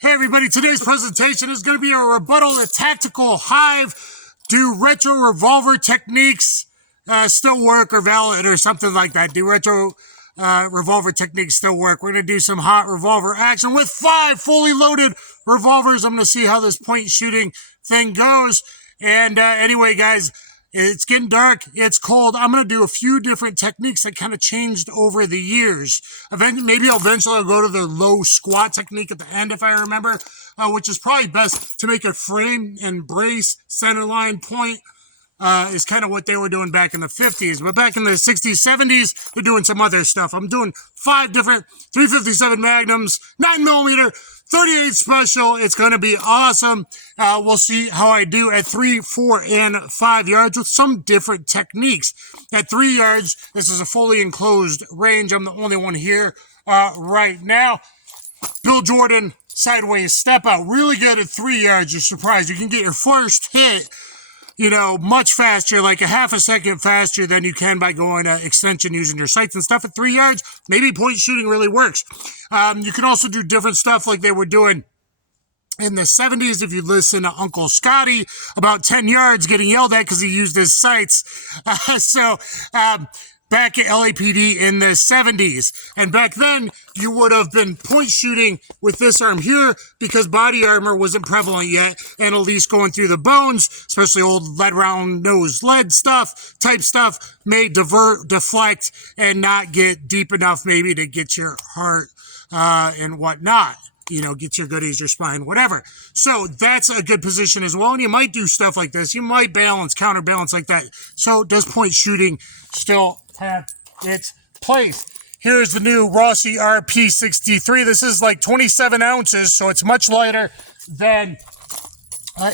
Hey everybody, today's presentation is going to be a rebuttal to tactical Hyve. Do retro revolver techniques still work or valid or something like that? Do retro revolver techniques still work? We're going to do some hot revolver action with 5 fully loaded revolvers. I'm going to see how this point shooting thing goes. And anyway, guys, it's getting dark. It's cold. I'm going to do a few different techniques that kind of changed over the years. Maybe eventually I'll go to the low squat technique at the end, if I remember, which is probably best to make a frame and brace centerline point. Is kind of what they were doing back in the 50s. But back in the 60s, 70s, they're doing some other stuff. I'm doing 5 different 357 Magnums, 9mm, 38 Special. It's going to be awesome. We'll see how I do at 3, 4, and 5 yards with some different techniques. At 3 yards, this is a fully enclosed range. I'm the only one here right now. Bill Jordan sideways step out. Really good at 3 yards. You're surprised. You can get your first hit, you know, much faster, like a half a second faster than you can by going extension using your sights and stuff at 3 yards. Maybe point shooting really works. You can also do different stuff like they were doing in the 70s. If you listen to Uncle Scotty, about 10 yards getting yelled at because he used his sights. Back at LAPD in the 70s. And back then, you would have been point shooting with this arm here because body armor wasn't prevalent yet, and at least going through the bones, especially old lead round nose lead type stuff, may divert, deflect, and not get deep enough maybe to get your heart and whatnot. You know, get your goodies, your spine, whatever. So that's a good position as well. And you might do stuff like this. You might balance, counterbalance like that. So does point shooting still have its place? Here's the new Rossi RP63. This is like 27 ounces, so it's much lighter than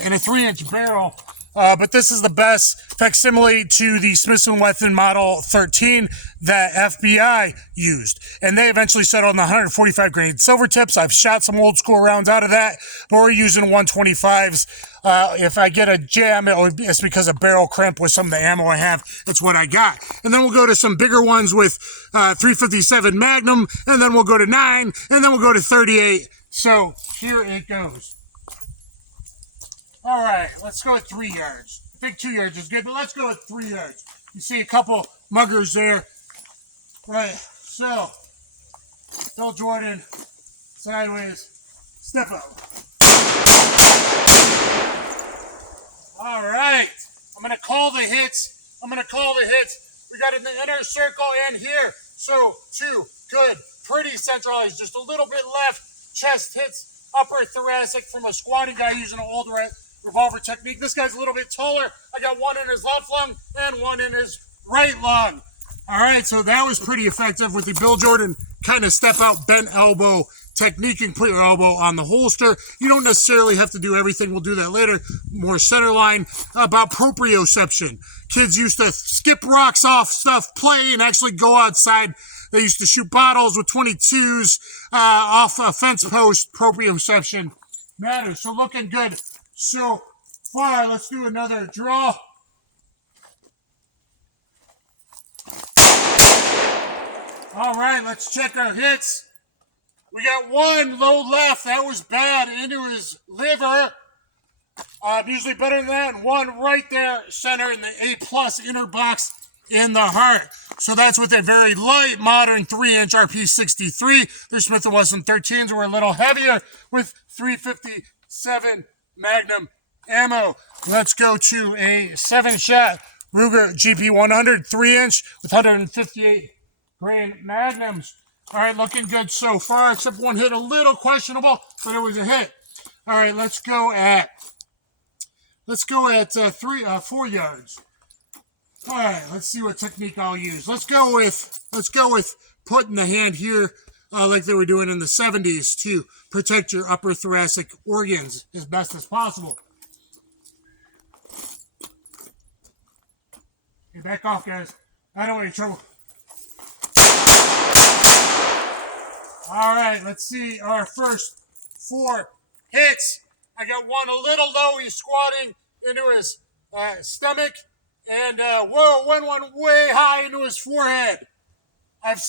in a 3-inch barrel. But this is the best facsimile to the Smith & Wesson Model 13 that FBI used. And they eventually settled on the 145 grain silver tips. I've shot some old school rounds out of that, but we're using 125s. If I get a jam, it's because of barrel crimp with some of the ammo I have. It's what I got. And then we'll go to some bigger ones with 357 Magnum, and then we'll go to 9, and then we'll go to 38. So here it goes. All right, let's go at 3 yards. I think 2 yards is good, but let's go at 3 yards. You see a couple muggers there. Right, so Bill Jordan, sideways, step out. All right, I'm going to call the hits. We got in the inner circle and here. So 2, good, pretty centralized, just a little bit left. Chest hits upper thoracic from a squatting guy using an old revolver technique. This guy's a little bit taller. I got one in his left lung and one in his right lung. All right, so that was pretty effective with the Bill Jordan kind of step out bent elbow technique. You can put your elbow on the holster. You don't necessarily have to do everything. We'll do that later. More centerline. About proprioception. Kids used to skip rocks off stuff, play, and actually go outside. They used to shoot bottles with 22s off a fence post. Proprioception matters. So looking good so far. Let's do another draw. All right, let's check our hits. We got one low left. That was bad into his liver. Usually better than that. And one right there, center in the A+ inner box in the heart. So that's with a very light, modern 3-inch RP63. Their Smith & Wesson 13s were a little heavier with 357 Magnum ammo. Let's go to a 7-shot Ruger GP100 3-inch with 158 grain Magnums. All right, looking good so far, except one hit a little questionable, but it was a hit. All right, let's go at 4 yards. All right, let's see what technique I'll use. Let's go with putting the hand here like they were doing in the 70s to protect your upper thoracic organs as best as possible. Okay, back off, guys. I don't want any trouble. All right, let's see our first 4 hits. I got one a little low. He's squatting into his stomach. And, went one way high into his forehead. I've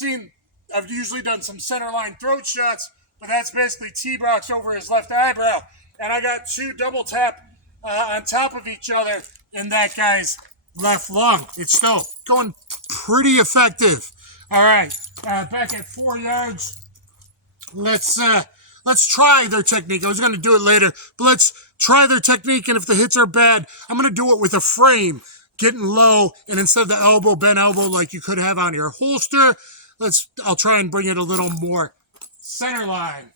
usually done some centerline throat shots but that's basically T-box over his left eyebrow. And I got 2 double tap on top of each other in that guy's left lung. It's still going pretty effective. All right, back at 4 yards. Let's try their technique. I was going to do it later, but let's try their technique, and if the hits are bad, I'm going to do it with a frame, getting low, and instead of the elbow, bent elbow like you could have on your holster, I'll try and bring it a little more center line.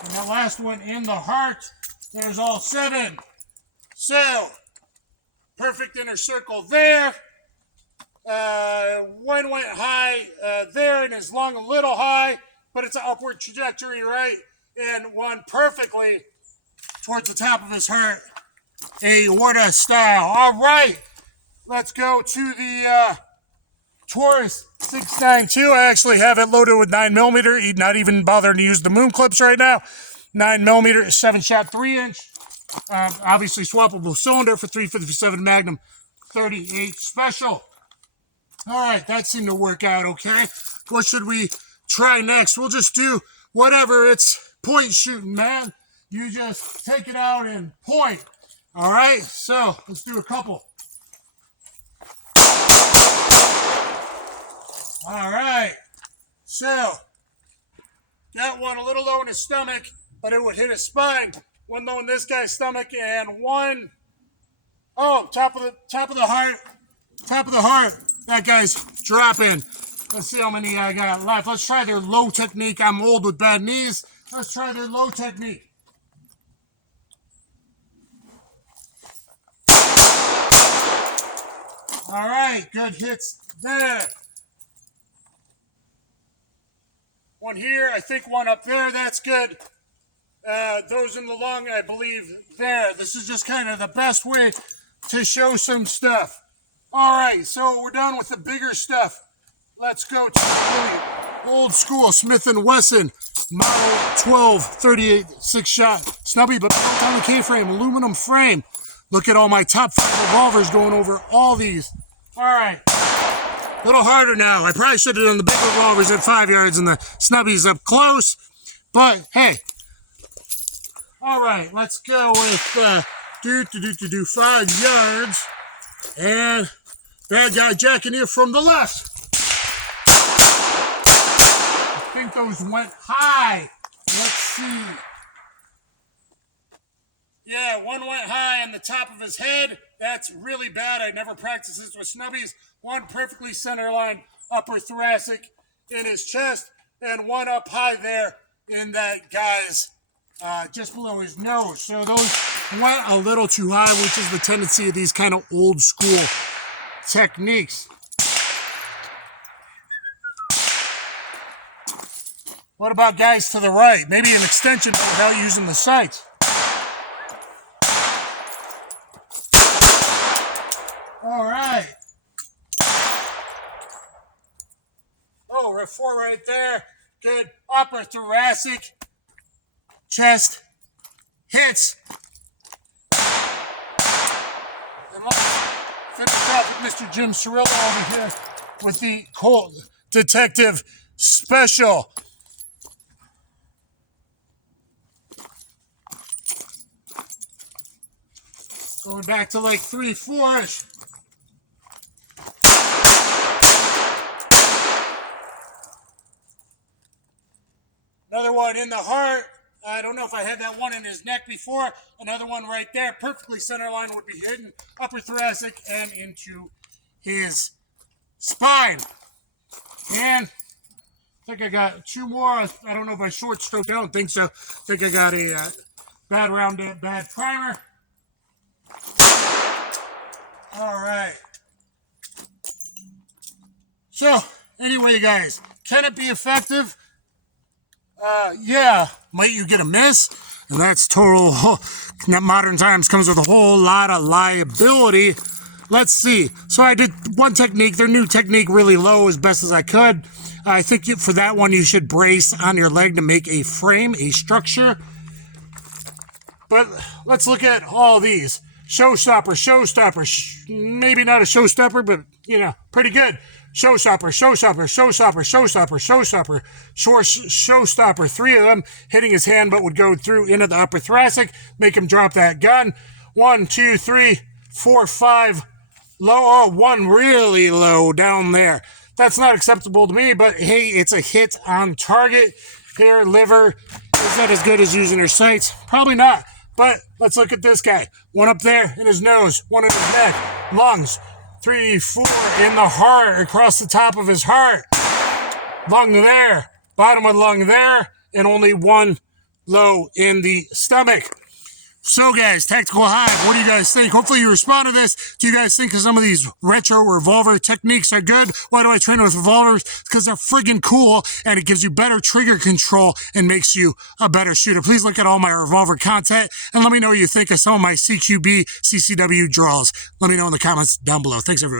And that last one in the heart, there's all 7. So, perfect inner circle there. One went high there and his lung a little high, but it's an upward trajectory, right? And one perfectly towards the top of his heart, aorta style. All right, let's go to the Taurus 692. I actually have it loaded with 9mm, not even bothering to use the moon clips right now. 9mm, 7-shot, 3-inch. Obviously swappable cylinder for 357 Magnum 38 Special. All right, that seemed to work out okay. What should we try next? We'll just do whatever. It's point shooting, man. You just take it out and point. All right, so let's do a couple. All right, so got one a little low in his stomach, but it would hit his spine. One low in this guy's stomach, and one, oh, top of the heart. That guy's dropping. Let's see how many I got left. Let's try their low technique. I'm old with bad knees. Let's try their low technique. All right, good hits there. One here, I think one up there, that's good. Those in the lung, I believe, there. This is just kind of the best way to show some stuff. All right, so we're done with the bigger stuff. Let's go to the old school Smith & Wesson Model 1238 6-shot snubbie, but built on the K-frame, aluminum frame. Look at all my top 5 revolvers going over all these. All right, a little harder now. I probably should have done the big revolvers at 5 yards and the snubbies up close, but hey. All right, let's go with 5 yards, and bad guy jacking here from the left. I think those went high. Let's see. Yeah, one went high on the top of his head. That's really bad. I never practiced this with snubbies. One perfectly center line, upper thoracic in his chest, and one up high there in that guy's just below his nose. So those went a little too high, which is the tendency of these kind of old school techniques. What about guys to the right? Maybe an extension without using the sights. All right. Oh, we're at 4 right there. Good. Upper thoracic. Chest. Hits. And let's finish off with Mr. Jim Cirillo over here with the Colt Detective Special. Going back to like 3/4. Another one in the heart. I don't know if I had that one in his neck before. Another one right there. Perfectly center line would be hidden. Upper thoracic and into his spine. And I think I got 2 more. I don't know if I short stroked. I don't think so. I think I got a bad round, bad primer. All right. So, anyway, guys, can it be effective? Yeah. Might you get a miss? And that's total. Modern times comes with a whole lot of liability. Let's see. So I did one technique. Their new technique really low as best as I could. I think for that one you should brace on your leg to make a frame, a structure. But let's look at all these. Showstopper, maybe not a showstopper, but, you know, pretty good. Showstopper, showstopper, 3 of them hitting his hand, but would go through into the upper thoracic, make him drop that gun. 1, 2, 3, 4, 5, low, oh, 1 really low down there. That's not acceptable to me, but hey, it's a hit on target. Hair, liver, is that as good as using her sights? Probably not, but let's look at this guy. 1 up there in his nose, 1 in his neck, lungs. 3, 4 in the heart, across the top of his heart. Lung there, bottom of the lung there, and only 1 low in the stomach. So guys, Tactical Hyve, what do you guys think? Hopefully you respond to this. Do you guys think some of these retro revolver techniques are good? Why do I train with revolvers? Because they're friggin' cool, and it gives you better trigger control and makes you a better shooter. Please look at all my revolver content, and let me know what you think of some of my CQB, CCW draws. Let me know in the comments down below. Thanks, everyone.